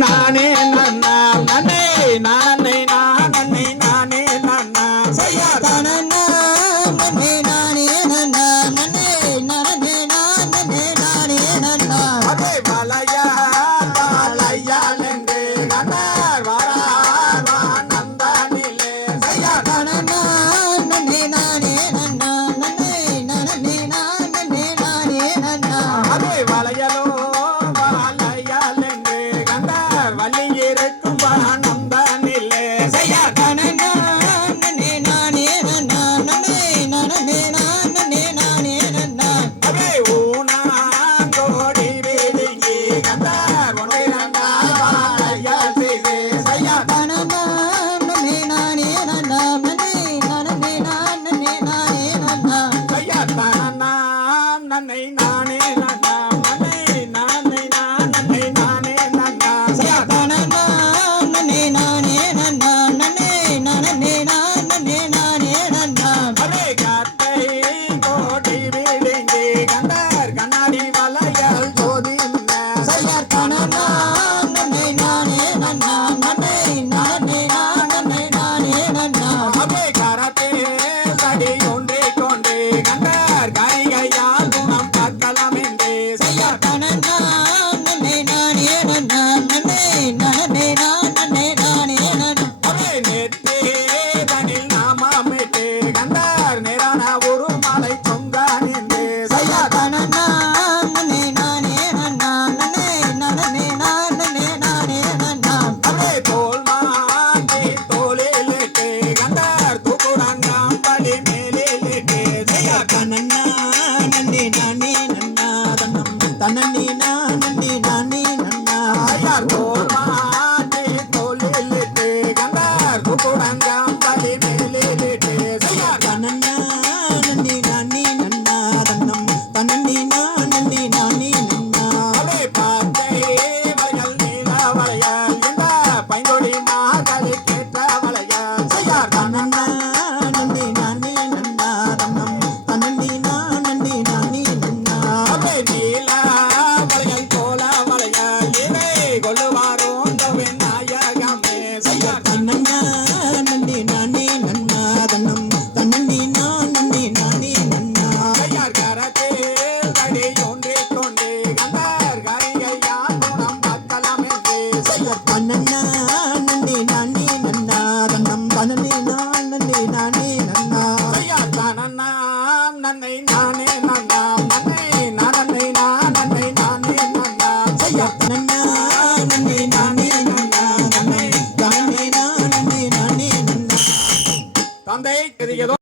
நானே நன்னா நன்னே நானே நானே நானே நன்னா செய்யா தனன்னா நன்னே நானே நன்னா நன்னே நானே நானே நானே நன்னா அதே மலையா மலையா நெஞ்சே நன்னார் வாரார் வானந்தானிலே செய்யா தனன்னா நன்னே நானே நன்னா நன்னே நானே நானே நானே நன்னா அதே வளையலோ வளையால் என்று கண்டார் வள்ளி இருக்கும் வானந்தானிலே செய்யா தனன்னா நன்னே நானே நன்னா நன்னே நானே நானே நானே நன்னா அதே ஊனாங்கோடி வேடிங்கி கண்டார் ஒன்றை நன்னார் வாழையால் செய்தே செய்யா தனன்னா நன்னே நானே நன்னா நன்னே நானே நானே நானே நன்னா செய்யா தனனாம் நன்னை நானே நன்னாம் நன்னை நானே நானே நானே நன்னா செய்யா தனன்னா நன்னே நானே நன்னா நன்னே நானே நானே நானே நன்னா அதே காத்தை கோடி வீடுங்கி கண்டார் கண்ணாடி வளையல் ஜோதி செய்யா தனன்னா நன்னே நானே நன்னா நன்னே நானே நானே நானே நன்னா அதே கரத்தே சடி ஒன்றே கொண்டே கண்டார் கரிகையால் குணம் பார்க்கலாம் என்றே செய்யா தனன்னா நன்னே நானே நன்னா நன்னே நானே நானே நானே நன்னா அதே நெத்தே தனில் நாமமிட்டே கண்டார் நேரான ஒரு மலை தொங்கான் என்றே செய்யா தனன்னா நன்னே நானே நன்னா நன்னே நானே நானே நானே நன்னா அதே தோல் மாட்டி தோலிலிட்டே கண்டார் தூக்குடாங்காம் பலி மேலிலிட்டே செய்யா தனன்னா நன்னே நானே நன்னா தன்னம் தன்னே நானே நானே நன்னா ஐயார் தோல் மாட்டி தோலிலிட்டே கண்டார் தூக்குடாங்காம் பலி மேலிலிட்டே செய்யா தனன்னா நன்னே நானே நன்னா தன்னம் தன்னே நானே நானே நன்னா அதே பாத்தை வளையல் நீல வளையல் இந்த பைங்கொடி மார்கழி கேட்ட வளையல் செய்யா தனன்னா நன்னே நானே நன்னா தன்னம் தன்னே நானே நானே நன்னா அதே நீல வளையல் கோல வளையல் இவை கொள்ளுவாரோன் நாயகமே செய்யா தனன்னா நன்னே நானே நன்னா தன்னம் தன்னே நானே நானே நன்னா ஐயார் கரத்தில் கடி ஒன்றே கொண்டே கண்டார் கரிகையால் குணம் பார்க்கலாம் என்றே செய்யா தனன்னா நன்னே நானே நன்னா தன்னம் தன்னே நானே நானே நன்னா செய்யா தனனாம் நன்னை நானே நன்னாம் நன்னை நானே நானே நானே நன்னாம் செய்யா தனன்னா நன்னே நானே நன்னா தன்னம் தன்னே நானே நானே நன்னா தந்தை இது ஏதோ